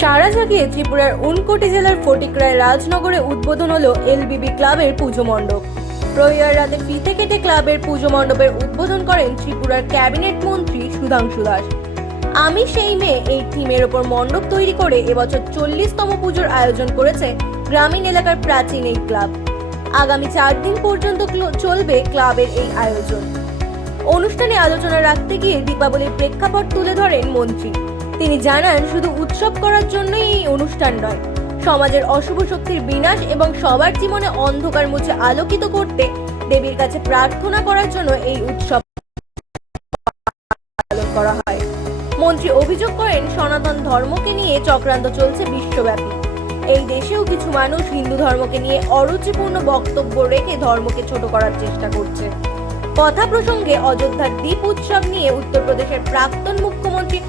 সারা জাগিয়ে ত্রিপুরার উনকোটি জেলার ফটিকরায় রাজনগরে উদ্বোধন হলো এলবিবি ক্লাবের পুজো মণ্ডপ। রবিবার রাতে ফিতে কেটে ক্লাবের পুজো মণ্ডপের উদ্বোধন করেন ত্রিপুরার ক্যাবিনেট মন্ত্রী সুধাংশু দাস। আমি সেই মেয়ে এই থিমের ওপর মণ্ডপ তৈরি করে এবছর 40তম পুজোর আয়োজন করেছে গ্রামীণ এলাকার প্রাচীন এই ক্লাব। আগামী 4 দিন পর্যন্ত চলবে ক্লাবের এই আয়োজন। অনুষ্ঠানে আলোচনা রাখতে গিয়ে দীপাবলির প্রেক্ষাপট তুলে ধরেন মন্ত্রী। তিনি জানান, শুধু উৎসব করার জন্যই এই অনুষ্ঠান নয়, সমাজের অশুভ শক্তির বিনাশ এবং সবার জীবনে অন্ধকার মুছে আলোকিত করতে দেবীর কাছে প্রার্থনা করার জন্য এই উৎসব পালন করা হয়। মন্ত্রী অভিযোগ করেন, সনাতন ধর্মকে নিয়ে চক্রান্ত চলছে বিশ্বব্যাপী। এই দেশেও কিছু মানুষ হিন্দু ধর্মকে নিয়ে অরুচিপূর্ণ বক্তব্য রেখে ধর্মকে ছোট করার চেষ্টা করছে। কথা প্রসঙ্গে অযোধ্যার দ্বীপ উৎসব নিয়ে উত্তরপ্রদেশের প্রাক্তন মুখ্যমন্ত্রী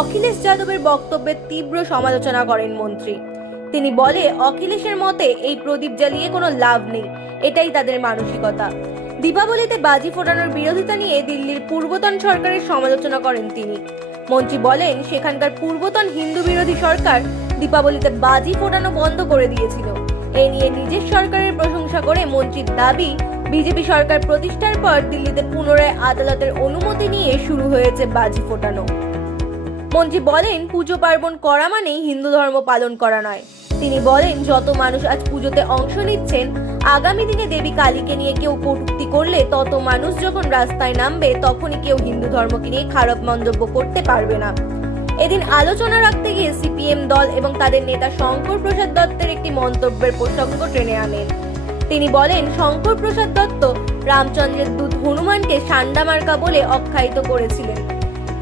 অখিলেশ যাদবের বক্তব্যের তীব্র সমালোচনা করেন মন্ত্রী। তিনি বলে, অখিলেশের মতে এই প্রদীপ জ্বালিয়ে কোনো লাভ নেই, এটাই তাদের মানসিকতা। দীপাবলিতে বাজি ফোটানোর বিরোধিতা নিয়ে দিল্লির পূর্বতন সরকারের সমালোচনা করেন তিনি। মন্ত্রী বলেন, সেখানকার পূর্বতন হিন্দু বিরোধী সরকার দীপাবলিতে বাজি ফোটানো বন্ধ করে দিয়েছিল। এ নিয়ে নিজের সরকারের প্রশংসা করে মন্ত্রীর দাবি, বিজেপি সরকার প্রতিষ্ঠার পর দিল্লিতে পুনরায় আদালতের অনুমতি নিয়ে শুরু হয়েছে বাজি ফোটানো। মন্ত্রী বলেন, পুজো পার্বণ করা মানেই হিন্দু ধর্ম পালন করা নয়। তিনি বলেন, যত মানুষ আজ পুজোতে অংশ নিচ্ছেন, আগামী দিনে দেবী কালীকে নিয়ে কেউ কটূক্তি করলে তত মানুষ যখন রাস্তায় নামবে, তখনই কেউ হিন্দু ধর্মকে নিয়ে খারাপ মন্তব্য করতে পারবে না। এদিন আলোচনা রাখতে গিয়ে সিপিএম দল এবং তাদের নেতা শঙ্কর প্রসাদ দত্তের একটি মন্তব্যের প্রসঙ্গ টেনে আনেন। তিনি বলেন, শঙ্কর প্রসাদ দত্ত রামচন্দ্রের দূত হনুমানকে সান্ডা মার্কা বলে আখ্যায়িত করেছিলেন,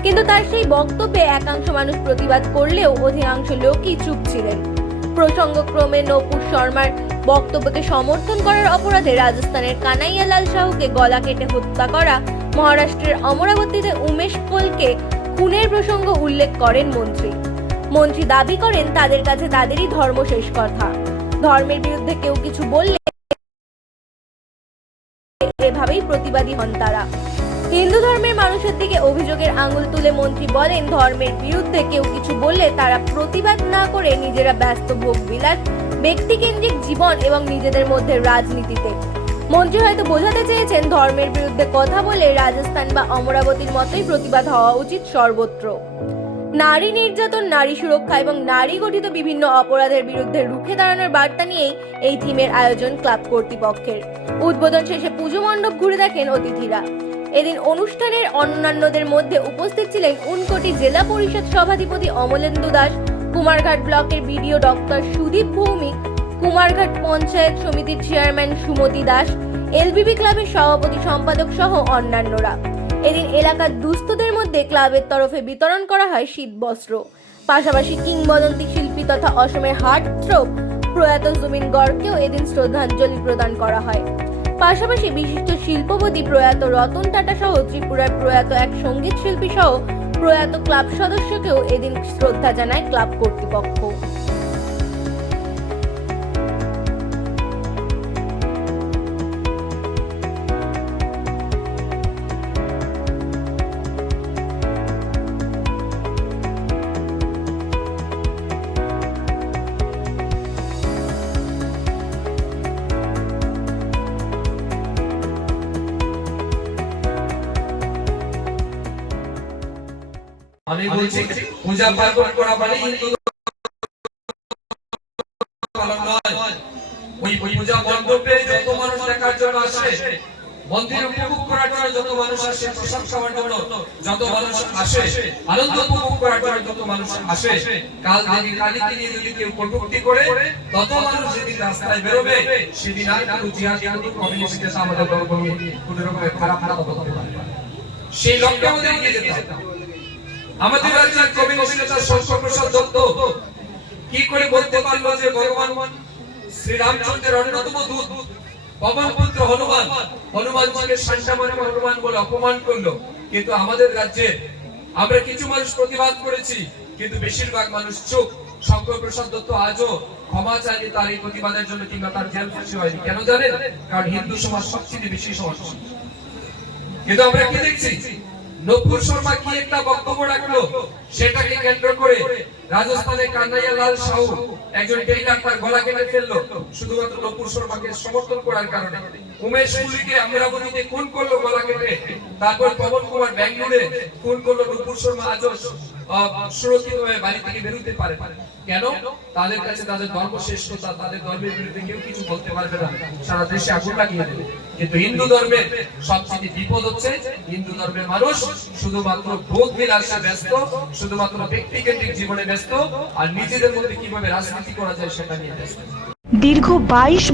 কিন্তু তার সেই বক্তব্যে একাংশ মানুষ প্রতিবাদ করলেও অধিকাংশ লোকই চুপ ছিলেন। প্রসঙ্গক্রমে নপুর শর্মার বক্তব্যকে সমর্থন করার অপরাধে রাজস্থানের কানাইয়া লাল সাহুকে গলা কেটে হত্যা করা, মহারাষ্ট্রের অমরাবতীতে উমেশ কোলকে খুনের প্রসঙ্গ উল্লেখ করেন মন্ত্রী। মন্ত্রী দাবি করেন, তাদের কাছে তাদেরই ধর্ম শেষ কথা। ধর্মের বিরুদ্ধে কেউ কিছু বললে এভাবেই প্রতিবাদী হন তারা। হিন্দু ধর্মের মানুষের দিকে অভিযোগের আঙুল তুলে মন্ত্রী বলেন, ধর্মের বিরুদ্ধে কেউ কিছু বললে তারা প্রতিবাদ না করে নিজেরা ব্যস্ত ভোগ বিলাস, ব্যক্তিকেন্দ্রিক জীবন এবং নিজেদের মধ্যে রাজনীতিতে। মন্ত্রী হয়তো বোঝাতে চেয়েছেন, ধর্মের বিরুদ্ধে কথা বলে রাজস্থান বা অমরাবতীর মতোই প্রতিবাদ হওয়া উচিত সর্বত্র। নারী নির্যাতন, নারী সুরক্ষা এবং নারী গঠিত বিভিন্ন অপরাধের বিরুদ্ধে রুখে দাঁড়ানোর বার্তা নিয়েই এই থিমের আয়োজন ক্লাব কর্তৃপক্ষের। উদ্বোধন শেষে পুজো মণ্ডপ ঘুরে দেখেন অতিথিরা। এদিন অনুষ্ঠানের অন্যান্যদের মধ্যে উপস্থিত ছিলেন উনকোটি জেলা পরিষদ সভাধিপতি অমলেন্দু দাস, কুমারঘাট ব্লকের বিডিও ডক্টর সুদীপ ভৌমিক, কুমারঘাট পঞ্চায়েত সমিতির চেয়ারম্যান সুমতি দাস, এলবিবি ক্লাবের সভাপতি সম্পাদক সহ অন্যান্যরা। এদিন এলাকার দুস্থদের মধ্যে ক্লাবের তরফে বিতরণ করা হয় শীতবস্ত্র। পাশাপাশি কিংবদন্তি শিল্পী তথা অসমের হার্টথ্রোব প্রয়াত জুবিন গর্গকেও এদিন শ্রদ্ধাঞ্জলি প্রদান করা হয়। পাশাপাশি বিশিষ্ট শিল্পপতি প্রয়াত রতন টাটা সহ ত্রিপুরার প্রয়াত এক সঙ্গীত শিল্পী সহ প্রয়াত ক্লাব সদস্যকেও এদিন শ্রদ্ধা জানায় ক্লাব কর্তৃপক্ষ। আমি বলছি, পূজা পার্বণ করা মানে হিন্দু পালন নয়। ওই পূজা মণ্ডপে যত মানুষ দেখার জন্য আসে, মন্দির উপভোগ করার জন্য যত মানুষ আসে, প্রসাদ খাওয়ার জন্য যত মানুষ আসে, আনন্দ উপভোগ করার জন্য যত মানুষ আসে, কাল দেবী কালীকে নিয়ে যদি কেউ কটূক্তি করে, তত মানুষ যেদিন রাস্তায় বেরোবে, সেদিন আর কোনো জিহাদি কোনো কমিউনিস্ট নেতা আমাদের দলকে নিয়ে কোনো রকমের খারাপ কথা বলতে পারে না। সেই লক্ষ্যে আমাদের এগিয়ে যেতে হবে। আমাদের রাজ্যের কমিউনিস্ট নেতা শঙ্কর প্রসাদ দত্ত কি করে বলতে পারলো যে ভগবান শ্রী রামচন্দ্রের অন্যতম দূত পবনপুত্র হনুমানজিকে সান্ডা মার্কা হনুমান বলে অপমান করলো? কিন্তু আমাদের রাজ্যে আমরা কিছু মানুষ প্রতিবাদ করেছি, কিন্তু বেশিরভাগ মানুষ চুপ। শঙ্কর প্রসাদ দত্ত আজও ক্ষমা চাইনি তার এই প্রতিবাদের জন্য, কিংবা তার জেল ফাঁসি হয়নি। কেন জানেন? কারণ হিন্দু সমাজ সবচেয়ে বেশি সমস্যা। কিন্তু আমরা কি দেখছি, নপুর শর্মা কি একটা বক্তব্য রাখলো, সেটাকে কেন্দ্র করে রাজস্থানে কানাইয়া লাল সাহু একজন টেইলার তার গলা কেটে ফেললো শুধুমাত্র নপুর শর্মাকে সমর্থন করার কারণে। উমেশ কুলিকে অমরাবতীতে খুন করলো গলা কেটে। তারপর পবন কুমার ব্যাঙ্গালোরে খুন করলো নপুর শর্মা আজও সুরক্ষিতভাবে বাড়ি থেকে বেরোতে পারে কেন? তাদের কাছে তাদের ধর্ম শ্রেষ্ঠতা, তাদের ধর্মের বিরুদ্ধে কেউ কিছু বলতে পারবে না, সারা দেশে আগুন লাগিয়ে দেবে। কিন্তু হিন্দু ধর্মের সবচেয়ে বিপদ হচ্ছে হিন্দু ধর্মের মানুষ শুধুমাত্র ভোগ বিলাসে ব্যস্ত, শুধুমাত্র ব্যক্তিকেন্দ্রিক জীবনে ব্যস্ত, আর নিজেদের মধ্যে কিভাবে রাজনীতি করা যায় সেটা নিয়ে ব্যস্ত। দীর্ঘ 22